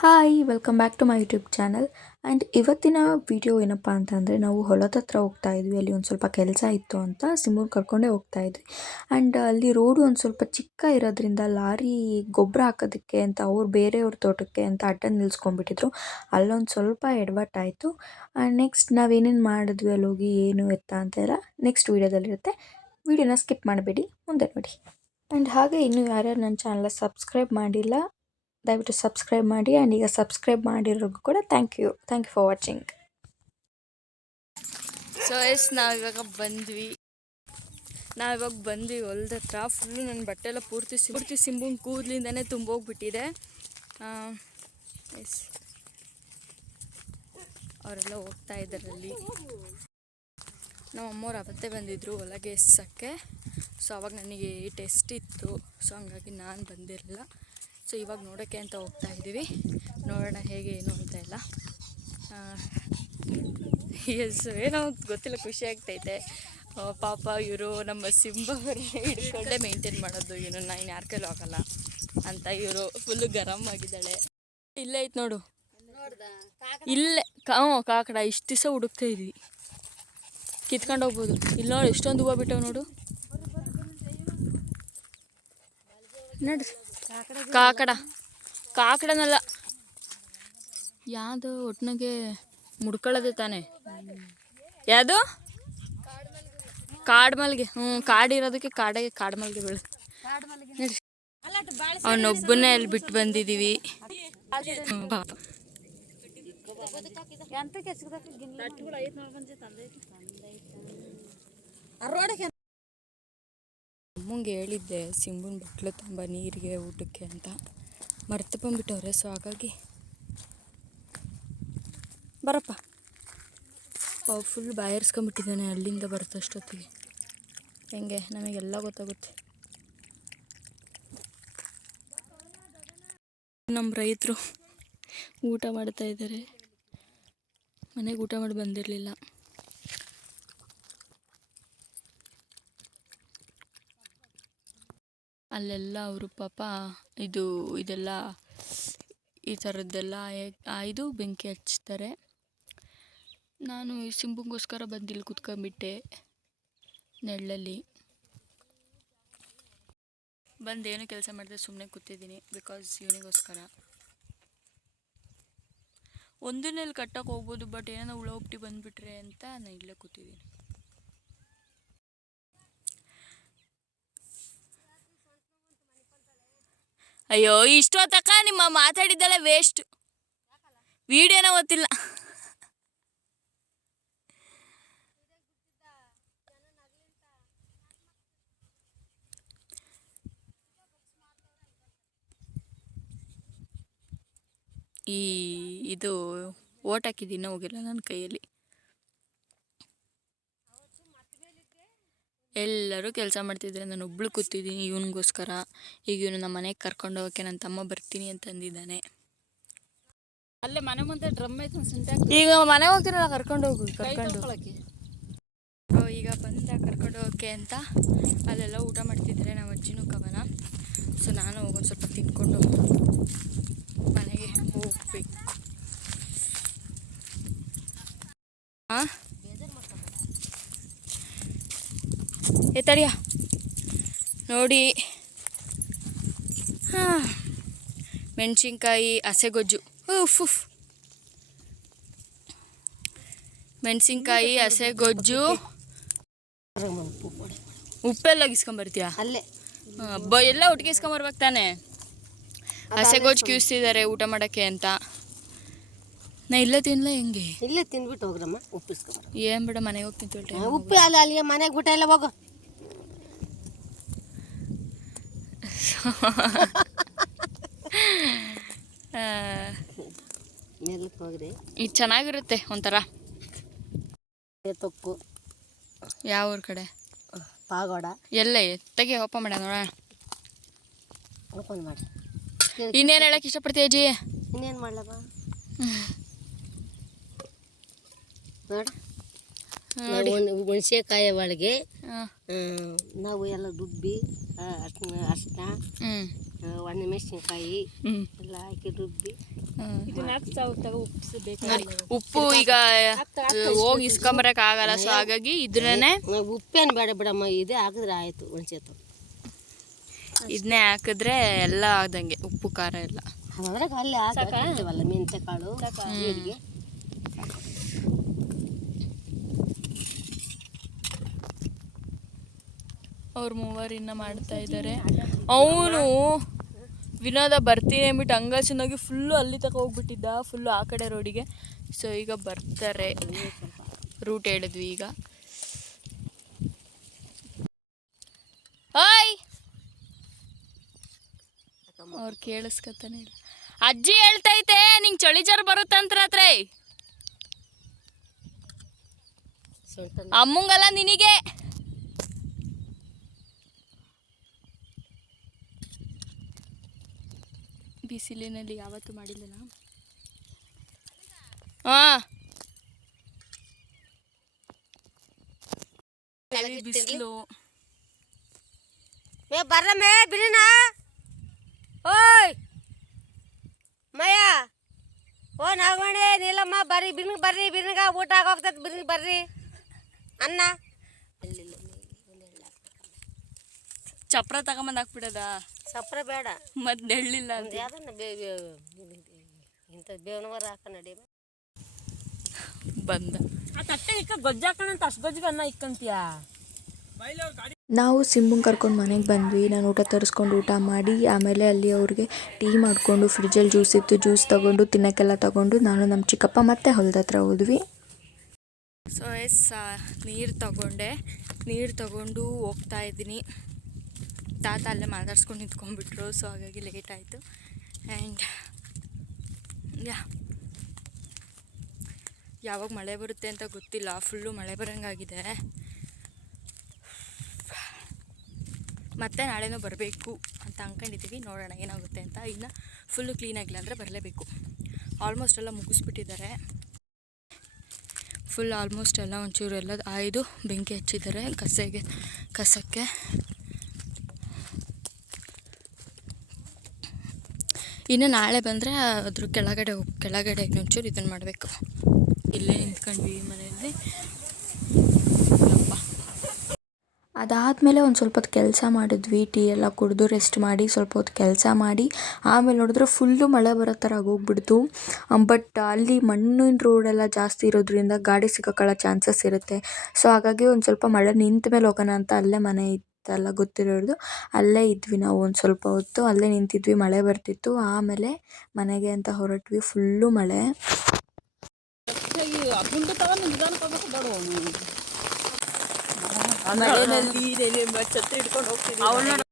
Hi welcome back to my YouTube channel. And ಇವತ್ತಿನ video ಏನಪ್ಪ ಅಂತಂದರೆ ನಾವು ಹೊಲದ ಹತ್ರ ಹೋಗ್ತಾ ಇದ್ವಿ. ಅಲ್ಲಿ ಒಂದು ಸ್ವಲ್ಪ ಕೆಲಸ ಇತ್ತು ಅಂತ ಸಿಂಬುನ ಕರ್ಕೊಂಡೇ ಹೋಗ್ತಾ ಇದ್ವಿ. ಆ್ಯಂಡ್ ಅಲ್ಲಿ ರೋಡು ಒಂದು ಸ್ವಲ್ಪ ಚಿಕ್ಕ ಇರೋದ್ರಿಂದ ಲಾರಿ ಗೊಬ್ಬರ ಹಾಕೋದಕ್ಕೆ ಅಂತ ಅವ್ರು ಬೇರೆಯವ್ರ ತೋಟಕ್ಕೆ ಅಂತ ಅಡ್ಡ ನಿಲ್ಸ್ಕೊಂಡ್ಬಿಟ್ಟಿದ್ರು. ಅಲ್ಲೊಂದು ಸ್ವಲ್ಪ ಎಡವಟ್ಟಾಯಿತು. ಆ್ಯಂಡ್ ನೆಕ್ಸ್ಟ್ ನಾವೇನೇನು ಮಾಡಿದ್ವಿ ಅಲ್ಲಿ ಹೋಗಿ ಏನು ಎತ್ತ ಅಂತೆಲ್ಲ ನೆಕ್ಸ್ಟ್ ವೀಡಿಯೋದಲ್ಲಿರುತ್ತೆ. ವೀಡಿಯೋನ ಸ್ಕಿಪ್ ಮಾಡಬೇಡಿ, ಮುಂದೆ ನೋಡಿ. ಆ್ಯಂಡ್ ಹಾಗೆ ಇನ್ನೂ ಯಾರ್ಯಾರು ನನ್ನ ಚಾನಲ್ನ ಸಬ್ಸ್ಕ್ರೈಬ್ ಮಾಡಿಲ್ಲ ದಯವಿಟ್ಟು ಸಬ್ಸ್ಕ್ರೈಬ್ ಮಾಡಿ. ಆ್ಯಂಡ್ ಈಗ ಸಬ್ಸ್ಕ್ರೈಬ್ ಮಾಡಿರೋರ್ಗೂ ಕೂಡ thank you for watching. So ನಾವಿವಾಗ ಬಂದ್ವಿ ಹೊಲ್ದ ಹತ್ರ. ಫುಲ್ಲು ನನ್ನ ಬಟ್ಟೆ ಎಲ್ಲ ಪೂರ್ತಿ ಸಿಂಬುನ್ ಕೂದಲಿಂದನೇ ತುಂಬೋಗ್ಬಿಟ್ಟಿದೆ. ಎಸ್ ಅವರೆಲ್ಲ ಹೋಗ್ತಾ ಇದ್ದಾರಲ್ಲಿ. ನಮ್ಮ ಅಮ್ಮವ್ರು ಅವತ್ತೇ ಬಂದಿದ್ದರು ಹೊಲಗೆ ಎಸ್ಸೋಕ್ಕೆ. ಸೊ ಅವಾಗ ನನಗೆ ಟೆಸ್ಟ್ ಇತ್ತು, ಸೊ ಹಂಗಾಗಿ ನಾನು ಬಂದಿರಲಿಲ್ಲ. ಸೊ ಇವಾಗ ನೋಡೋಕ್ಕೆ ಅಂತ ಹೋಗ್ತಾ ಇದ್ದೀವಿ. ನೋಡೋಣ ಹೇಗೆ ಏನು ಅಂತ ಎಲ್ಲ. ಎಸ್ ಏನೋ ಗೊತ್ತಿಲ್ಲ, ಖುಷಿ ಆಗ್ತೈತೆ. ಪಾಪ ಇವರು ನಮ್ಮ ಸಿಂಬವ್ರನ್ನ ಹಿಡ್ಕೊಂಡೇ ಮೇಂಟೈನ್ ಮಾಡೋದು. ಇನ್ನು ನಾನು ಯಾರ ಕೈಲೂ ಹೋಗಲ್ಲ ಅಂತ ಇವರು ಫುಲ್ಲು ಗರಂ ಆಗಿದ್ದಾಳೆ. ಇಲ್ಲೇ ಐತೆ ನೋಡು, ಇಲ್ಲೇ ಕಾಕಡ ಇಷ್ಟು ದಿವಸ ಹುಡುಕ್ತಾ ಇದ್ವಿ, ಕಿತ್ಕೊಂಡು ಹೋಗ್ಬೋದು. ಇಲ್ಲಿ ನೋಡಿ ಎಷ್ಟೊಂದು ಹೂವು ಬಿಟ್ಟವು ನೋಡು. ನೋಡ್ರಿ ಕಾಕಡನಲ್ಲ, ಯಾವುದು ಒಟ್ಟಿನಾಗೆ ಮುಡ್ಕೊಳ್ಳೋದೆ ತಾನೆ. ಯಾವುದು ಕಾಡು ಮಲ್ಗೆ. ಕಾಡಿರೋದಕ್ಕೆ ಕಾಡು ಮಲ್ಗೆ ಬೆಳೆ. ನೋಡ್ರಿ ಅವನೊಬ್ಬನೇ ಅಲ್ಲಿ ಬಿಟ್ಟು ಬಂದಿದ್ದೀವಿ. ಅಮ್ಮಂಗೆ ಹೇಳಿದ್ದೆ ಸಿಂಬುನ ಬಟ್ಲು ತುಂಬ ನೀರಿಗೆ ಊಟಕ್ಕೆ ಅಂತ, ಮರ್ತು ಬಂದ್ಬಿಟ್ಟವ್ರೆ. ಸೊ ಹಾಗಾಗಿ ಬರಪ್ಪ, ಫುಲ್ ಬಾಯರ್ಸ್ಕೊಂಬಿಟ್ಟಿದ್ದಾನೆ ಅಲ್ಲಿಂದ ಬರ್ತಷ್ಟೊತ್ತಿಗೆ. ಹೆಂಗೆ ನಮಗೆಲ್ಲ ಗೊತ್ತಾಗುತ್ತೆ. ನಮ್ಮ ರೈತರು ಊಟ ಮಾಡ್ತಾ ಇದ್ದಾರೆ. ಮನೆಗೆ ಊಟ ಮಾಡಿ ಬಂದಿರಲಿಲ್ಲ. ಅಲ್ಲೆಲ್ಲ ಅವರು ಪಾಪ ಇದೆಲ್ಲ ಈ ಥರದ್ದೆಲ್ಲ ಇದು ಬೆಂಕಿ ಹಚ್ತಾರೆ. ನಾನು ಈ ಸಿಂಬುಗೋಸ್ಕರ ಬಂದಿಲ್ಲಿ ಕೂತ್ಕೊಂಡ್ಬಿಟ್ಟೆ ನೆರಳಲ್ಲಿ. ಬಂದೇನು ಕೆಲಸ ಮಾಡಿದೆ, ಸುಮ್ಮನೆ ಕೂತಿದ್ದೀನಿ. ಬಿಕಾಸ್ ಇವನಿಗೋಸ್ಕರ ಒಂದನ್ನೆಲ್ಲಿ ಕಟ್ಟಕ್ಕೆ ಹೋಗ್ಬೋದು, ಬಟ್ ಏನೋ ಹುಳ ಹುಟ್ಟಿ ಬಂದುಬಿಟ್ರೆ ಅಂತ ನಾನು ಇಲ್ಲೇ ಕೂತಿದ್ದೀನಿ. ಅಯ್ಯೋ ಇಷ್ಟೊತ್ತಕ್ಕ ನಿಮ್ಮ ಮಾತಾಡಿದ್ದಲ್ಲ ವೇಸ್ಟ್, ವಿಡಿಯೋನ ಗೊತ್ತಿಲ್ಲ. ಇದು ಓಟ್ ಹಾಕಿದ್ದೀನ ಹೋಗಿಲ್ಲ ನನ್ನ ಕೈಯಲ್ಲಿ. ಎಲ್ಲರೂ ಕೆಲಸ ಮಾಡ್ತಿದ್ರೆ ನಾನು ಒಬ್ಳು ಕೂತಿದ್ದೀನಿ ಇವನಿಗೋಸ್ಕರ. ಈಗ ಇವನು ನಮ್ಮ ಮನೆಗೆ ಕರ್ಕೊಂಡು ಹೋಗೋಕ್ಕೆ ನನ್ನ ತಮ್ಮ ಬರ್ತೀನಿ ಅಂತಂದಿದ್ದಾನೆ. ಅಲ್ಲೇ ಮನೆ ಮುಂದೆ ಡ್ರಮ್ ಐತೆ, ಈಗ ಮನೆಗೆ ಹೋಗ್ತೀರಲ್ಲ ಕರ್ಕೊಂಡು ಈಗ ಬಂದ ಕರ್ಕೊಂಡು ಹೋಗೋಕ್ಕೆ ಅಂತ ಅಲ್ಲೆಲ್ಲ ಊಟ ಮಾಡ್ತಿದ್ದಾರೆ ನಮ್ಮ ಅಜ್ಜಿನೂ ಕವನ. ಸೊ ನಾನು ಹೋಗೊಂದು ಸ್ವಲ್ಪ ತಿನ್ಕೊಂಡು ಮನೆಗೆ ಹೋಗ್ಬೇಕು. ತಡಿಯ ನೋಡಿ, ಮೆಣಸಿನ್ಕಾಯಿ ಹಸೆಗೊಜ್ಜು. ಮೆಣಸಿನ್ಕಾಯಿ ಹಸೆಗೊಜ್ಜು. ಉಪ್ಪೆಲ್ಲ ಇಸ್ಕೊಂಬರ್ತೀಯ? ಅಲ್ಲೇ ಎಲ್ಲ ಒಟ್ಟಿಗೆ ಇಸ್ಕೊಂಬರ್ಬೇಕು ತಾನೆ. ಹಸೆಗೊಜ್ಜು ಕ್ಯೂಸ್ತಿದ್ದಾರೆ ಊಟ ಮಾಡೋಕ್ಕೆ ಅಂತ. ನಾ ಇಲ್ಲ ತಿನ್ಲ ಹೆಂಗೆ? ಇಲ್ಲೇ ತಿಂದ್ಬಿಟ್ಟು ಹೋಗ್ರಮ್ಮ, ಉಪ್ಪಿಸ್ಕೊಂಬ. ಏನು ಬಿಡ, ಮನೆಗೆ ಹೋಗಿ ತಿಂತೀವಿ. ಉಪ್ಪು ಅಲ್ಲ ಅಲ್ಲಿಗೆ ಮನೆಗೆ ಬಿಟ್ಟ ಎಲ್ಲ ಹೋಗು. ಇದು ಚೆನ್ನಾಗಿರುತ್ತೆ ಒಂಥರ ತೊಕ್ಕು. ಯಾವ ಊರ ಕಡೆ? ಪಾಗೋಡ. ಎಲ್ಲ ತೆಗಿ, ಓಪನ್ ಮಾಡ ನೋಡ. ಓಪನ್ ಮಾಡಿ. ಇನ್ನೇನು ಹೇಳಕ್ಕೆ ಇಷ್ಟಪಡ್ತೀಯ ಅಜ್ಜಿ? ಇನ್ನೇನು ಮಾಡ್ಲಪ್ಪ ನೋಡಿ, ಹುಣಸೆಕಾಯಿ ಒಳಗೆ ನಾವು ಎಲ್ಲ ರುಬ್ಬಿ ಅರ್ಶಿನ ಒಣಮೆಣಸಿನ್ಕಾಯಿ ಹ್ಞೂ ಎಲ್ಲ ಹಾಕಿ ರುಬ್ಬಿ ಉಪ್ಪು ಈಗ ಹೋಗಿ ಇಸ್ಕೊಂಬರಕ್ಕೆ ಆಗಲ್ಲ, ಸೊ ಹಾಗಾಗಿ ಇದನ್ನೇ ಉಪ್ಪೇನು ಬೇಡ ಬಿಡಮ್ಮ, ಇದೇ ಹಾಕಿದ್ರೆ ಆಯಿತು ಒಣಚೇತು. ಇದನ್ನೇ ಹಾಕಿದ್ರೆ ಎಲ್ಲ ಆದಂಗೆ ಉಪ್ಪು ಖಾರ ಎಲ್ಲ. ಅದ್ರಾಗ ಅಲ್ಲಿ ಹಾಕಿರ್ತೀವಲ್ಲ ಮೆಂತ್ಯ ಕಾಳು ಜೀರಿಗೆ. ಅವ್ರು ಮೂವರಿನ್ನ ಮಾಡ್ತಾ ಇದ್ದಾರೆ. ಅವನು ವಿನೋದ ಬರ್ತೀನಿ ಅಂದ್ಬಿಟ್ಟು ಹಂಗಾಚಿನಾಗಿ ಫುಲ್ಲು ಅಲ್ಲಿ ತಕ ಹೋಗ್ಬಿಟ್ಟಿದ್ದ, ಫುಲ್ಲು ಆ ಕಡೆ ರೋಡಿಗೆ. ಸೊ ಈಗ ಬರ್ತಾರೆ, ರೂಟ್ ಹೇಳಿದ್ವಿ ಈಗ. ಹಾಯ್, ಅವ್ರು ಕೇಳಿಸ್ಕೊತಾನೆ ಇಲ್ಲ. ಅಜ್ಜಿ ಹೇಳ್ತೈತೆ ನಿಂಗೆ ಚಳಿ ಜ್ವರ ಬರುತ್ತಂತ್ರತ್ರೆ. ಅಮ್ಮಂಗಲ್ಲ ನಿನಗೆ. ಬಿಸಿಲಿನಲ್ಲಿ ಯಾವತ್ತೂ ಮಾಡಿಲ್ಲ. ಹಾಂ, ಬಿಸಿಲು. ಬರ್ರಮ್ಮೆ ಬಿರಿನಾ. ಓಯ್ ಮಯ್ಯ, ಓ ನಾಗಮಣಿ ನೀಲಮ್ಮ ಬರ್ರಿ, ಬಿರ್ನಿಗ ಊಟ ಆಗೋಗ್ತದೆ, ಬಿರ್ನಿಗೆ ಬರ್ರಿ ಅನ್ನ. ಚಪ್ರ ತಗೊಂಬಂದು ಹಾಕ್ಬಿಡದ. ಸಪ್ರ ಬೇಡ, ಮತ್ತೆ ನೆಳ್ಳಿಲ್ಲ ಯಾವ್ದನ್ನ ಇಂಥ ಬೇವನವರ ಹಾಕ ನಡಿ. ಬಂದ ತಟ್ಟೆ ಇಕ್ಕ ಗೊಜ್ಜಾಕಣಂತ ಅಷ್ಟು ಗೊಜ್ಜಿಗೆ ಅನ್ನ ಇಕ್ಕಂತೀಯ. ನಾವು ಸಿಂಬುಂಗ್ ಕರ್ಕೊಂಡು ಮನೆಗೆ ಬಂದ್ವಿ. ನಾನು ಊಟ ತರಿಸ್ಕೊಂಡು ಊಟ ಮಾಡಿ ಆಮೇಲೆ ಅಲ್ಲಿ ಅವ್ರಿಗೆ ಟೀ ಮಾಡಿಕೊಂಡು, ಫ್ರಿಜ್ಜಲ್ಲಿ ಜ್ಯೂಸ್ ಇತ್ತು, ಜ್ಯೂಸ್ ತೊಗೊಂಡು ತಿನ್ನೋಕ್ಕೆಲ್ಲ ತೊಗೊಂಡು ನಾನು ನಮ್ಮ ಚಿಕ್ಕಪ್ಪ ಮತ್ತೆ ಹೊಲದ ಹತ್ರ ಹೋದ್ವಿ. ಸೊ ನೀರು ತಗೊಂಡು ಹೋಗ್ತಾ ಇದ್ದೀನಿ. ತಾತ ಅಲ್ಲೇ ಮಾತಾಡ್ಸ್ಕೊಂಡು ನಿಂತ್ಕೊಂಡ್ಬಿಟ್ರು, ಸೊ ಹಾಗಾಗಿ ಲೇಟ್ ಆಯಿತು. ಆ್ಯಂಡ್ ಯಾವಾಗ ಮಳೆ ಬರುತ್ತೆ ಅಂತ ಗೊತ್ತಿಲ್ಲ, ಫುಲ್ಲು ಮಳೆ ಬರೋಂಗಾಗಿದೆ. ಮತ್ತೆ ನಾಳೆನೂ ಬರಬೇಕು ಅಂತ ಅಂದ್ಕೊಂಡಿದ್ದೀವಿ, ನೋಡೋಣ ಏನಾಗುತ್ತೆ ಅಂತ. ಇನ್ನು ಫುಲ್ಲು ಕ್ಲೀನಾಗಿಲ್ಲ ಅಂದರೆ ಬರಲೇಬೇಕು. ಆಲ್ಮೋಸ್ಟ್ ಎಲ್ಲ ಮುಗಿಸ್ಬಿಟ್ಟಿದ್ದಾರೆ, ಫುಲ್ ಆಲ್ಮೋಸ್ಟ್ ಎಲ್ಲ ಒಂಚೂರು ಎಲ್ಲ ಆಯ್ದು ಬೆಂಕಿ ಹಚ್ಚಿದ್ದಾರೆ ಕಸಕ್ಕೆ. ಇನ್ನು ನಾಳೆ ಬಂದರೆ ಅದ್ರ ಕೆಳಗಡೆ ಒಂಚೂರು ಇದನ್ನು ಮಾಡಬೇಕು. ಇಲ್ಲೇ ನಿಂತ್ಕೊಂಡ್ವಿ ಮನೆಯಲ್ಲಿ. ಅದಾದಮೇಲೆ ಒಂದು ಸ್ವಲ್ಪ ಹೊತ್ತು ಕೆಲಸ ಮಾಡಿದ್ವಿ. ಟೀ ಎಲ್ಲ ಕುಡಿದು ರೆಸ್ಟ್ ಮಾಡಿ ಸ್ವಲ್ಪ ಹೊತ್ತು ಕೆಲಸ ಮಾಡಿ ಆಮೇಲೆ ನೋಡಿದ್ರೆ ಫುಲ್ಲು ಮಳೆ ಬರೋ ಥರ ಆಗೋಗ್ಬಿಡ್ತು. ಬಟ್ ಅಲ್ಲಿ ಮಣ್ಣಿನ ರೋಡೆಲ್ಲ ಜಾಸ್ತಿ ಇರೋದ್ರಿಂದ ಗಾಡಿ ಸಿಕ್ಕೊಳ್ಳೋ ಚಾನ್ಸಸ್ ಇರುತ್ತೆ. ಸೊ ಹಾಗಾಗಿ ಒಂದು ಸ್ವಲ್ಪ ಮಳೆ ನಿಂತ ಮೇಲೆ ಹೋಗೋಣ ಅಂತ ಅಲ್ಲೇ ಮನೆ ಇತ್ತಲ್ಲ ಗೊತ್ತಿರೋದು, ಅಲ್ಲೇ ಇದ್ವಿ ನಾವು. ಒಂದು ಸ್ವಲ್ಪ ಹೊತ್ತು ಅಲ್ಲೇ ನಿಂತಿದ್ವಿ, ಮಳೆ ಬರ್ತಿತ್ತು. ಆಮೇಲೆ ಮನೆಗೆ ಅಂತ ಹೊರಟ್ವಿ. ಫುಲ್ಲು ಮಳೆ. ಮಳೆಯಲ್ಲಿ ಛತ್ರಿ ಹಿಡ್ಕೊಂಡು ಹೋಗ್ತಿದ್ವಿ.